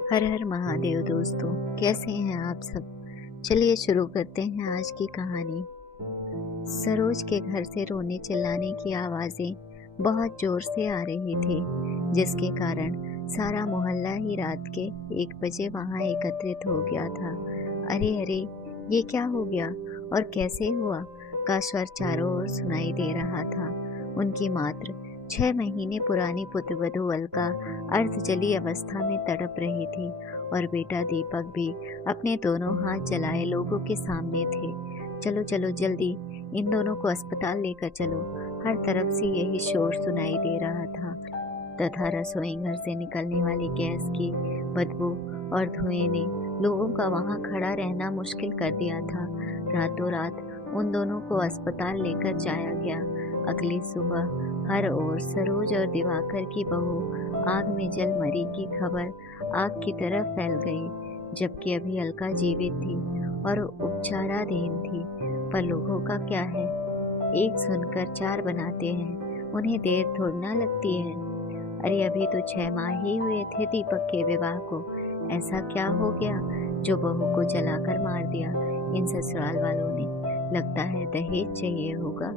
हर हर महादेव दोस्तों, कैसे हैं आप सब। चलिए शुरू करते हैं आज की कहानी। सरोज के घर से रोने चिल्लाने की आवाज़ें बहुत जोर से आ रही थी, जिसके कारण सारा मोहल्ला ही रात के 1 बजे वहां एकत्रित हो गया था। अरे अरे, ये क्या हो गया और कैसे हुआ का स्वर चारों ओर सुनाई दे रहा था। उनकी मात्र 6 महीने पुरानी पुत्रवधू अलका अर्धजली अवस्था में तड़प रही थी और बेटा दीपक भी अपने दोनों हाथ जलाए लोगों के सामने थे। चलो चलो जल्दी, इन दोनों को अस्पताल लेकर चलो। हर तरफ से यही शोर सुनाई दे रहा था तथा रसोई घर से निकलने वाली गैस की बदबू और धुएं ने लोगों का वहां खड़ा रहना मुश्किल कर दिया था। रातों रात उन दोनों को अस्पताल लेकर जाया गया। अगली सुबह हर ओर सरोज और दिवाकर की बहू आग में जल मरी की खबर आग की तरह फैल गई, जबकि अभी अलका जीवित थी और उपचाराधीन थी। पर लोगों का क्या है, एक सुनकर 4 बनाते हैं, उन्हें देर थोड़ी ना लगती है। अरे अभी तो 6 माह ही हुए थे दीपक के विवाह को, ऐसा क्या हो गया जो बहू को जलाकर मार दिया इन ससुराल वालों ने। लगता है दहेज चाहिए होगा।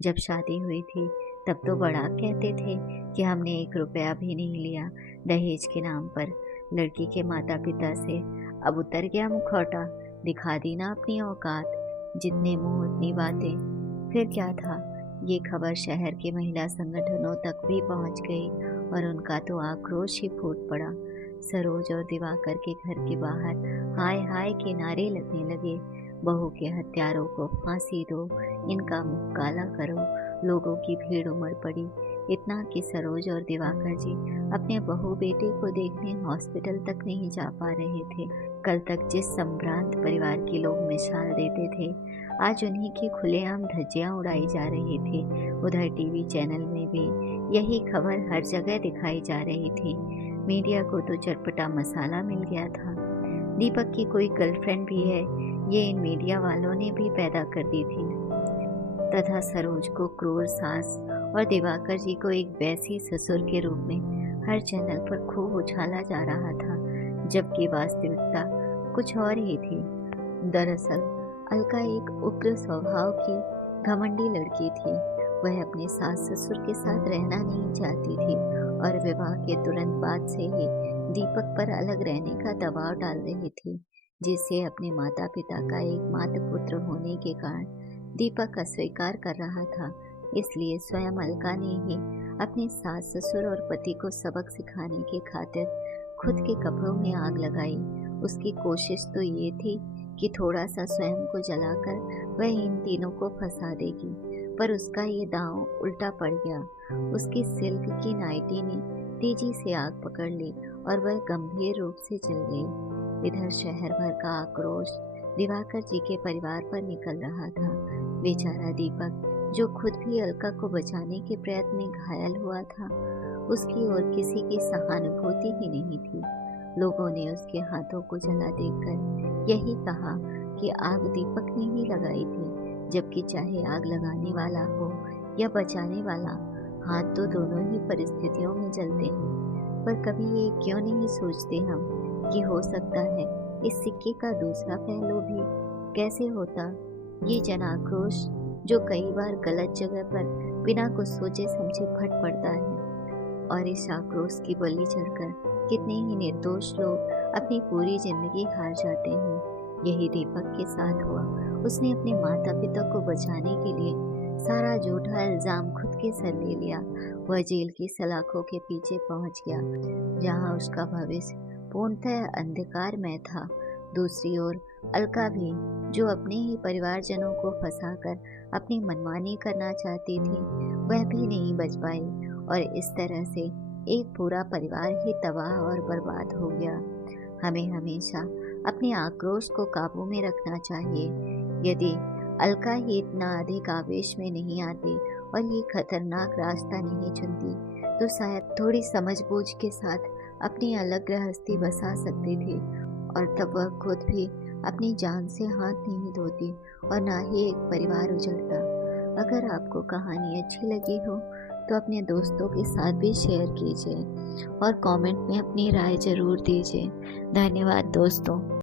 जब शादी हुई थी तब तो बड़ा कहते थे कि हमने 1 रुपया भी नहीं लिया दहेज के नाम पर। लड़की के माता पिता से अब उतर गया मुखौटा, दिखा दी ना अपनी औकात। जितने मुंह उतनी बातें। फिर क्या था, ये खबर शहर के महिला संगठनों तक भी पहुंच गई और उनका तो आक्रोश ही फूट पड़ा। सरोज और दिवाकर के घर के बाहर हाय हाय के नारे लगने लगे। बहू के हत्यारों को फांसी दो, इनका मुंह काला करो। लोगों की भीड़ उमड़ पड़ी, इतना कि सरोज और दिवाकर जी अपने बहू बेटे को देखने हॉस्पिटल तक नहीं जा पा रहे थे। कल तक जिस संभ्रांत परिवार के लोग मिसाल देते थे, आज उन्हीं की खुलेआम धज्जियां उड़ाई जा रही थी। उधर टीवी चैनल में भी यही खबर हर जगह दिखाई जा रही थी। मीडिया को तो चटपटा मसाला मिल गया था। दीपक की कोई गर्लफ्रेंड भी है, ये इन मीडिया वालों ने भी पैदा कर दी थी तथा सरोज को क्रूर सास और दिवाकर जी को एक वैसी ससुर के रूप में हर चैनल पर खूब उछाला जा रहा था, जबकि वास्तविकता कुछ और ही थी। दरअसल अलका एक उग्र स्वभाव की घमंडी लड़की थी। वह अपने सास ससुर के साथ रहना नहीं चाहती थी और विवाह के तुरंत बाद से ही दीपक पर अलग रहने का दबाव डाल रही थी, जिसे अपने माता पिता का एकमात्र पुत्र होने के कारण दीपक अस्वीकार कर रहा था। इसलिए स्वयं अलका ने ही अपने सास ससुर और पति को सबक सिखाने के खातिर खुद के कपड़ों में आग लगाई। उसकी कोशिश तो ये थी कि थोड़ा सा स्वयं को जलाकर वह इन तीनों को फंसा देगी, पर उसका ये दांव उल्टा पड़ गया। उसकी सिल्क की नाइटी ने तेजी से आग पकड़ ली और वह गंभीर रूप से जल गई। इधर शहर भर का आक्रोश दिवाकर जी के परिवार पर निकल रहा था। बेचारा दीपक, जो खुद भी अलका को बचाने के प्रयत्न में घायल हुआ था, उसकी ओर किसी की सहानुभूति ही नहीं थी। लोगों ने उसके हाथों को जला देखकर यही कहा कि आग दीपक ने ही लगाई थी, जबकि चाहे आग लगाने वाला हो या बचाने वाला, हाथ तो दोनों ही परिस्थितियों में जलते हैं। पर कभी ये क्यों नहीं सोचते हम कि हो सकता है इस सिक्के का दूसरा पहलू भी। कैसे होता ये जन आक्रोश, जो कई बार गलत जगह पर बिना कुछ सोचे समझे फट पड़ता है, और इस आक्रोश की बलि चढ़कर कितने ही निर्दोष लोग अपनी पूरी जिंदगी हार जाते हैं। यही दीपक के साथ हुआ। उसने अपने माता पिता को बचाने के लिए सारा झूठा इल्जाम खुद के सर ले लिया। वह जेल की सलाखों के पीछे पहुंच गया, जहां उसका भविष्य पूर्णतः अंधकार में था। दूसरी ओर अलका भी, जो अपने ही परिवारजनों को फंसाकर अपनी मनमानी करना चाहती थी, वह भी नहीं बच पाई और इस तरह से एक पूरा परिवार ही तबाह और बर्बाद हो गया। हमें हमेशा अपने आक्रोश को काबू में रखना चाहिए। यदि अलका ही इतना अधिक आवेश में नहीं आती और ये खतरनाक रास्ता नहीं चुनती, तो शायद थोड़ी समझबूझ के साथ अपनी अलग गृहस्थी बसा सकती थी, और तब वह खुद भी अपनी जान से हाथ नहीं धोती और ना ही एक परिवार उजड़ता। अगर आपको कहानी अच्छी लगी हो तो अपने दोस्तों के साथ भी शेयर कीजिए और कमेंट में अपनी राय ज़रूर दीजिए। धन्यवाद दोस्तों।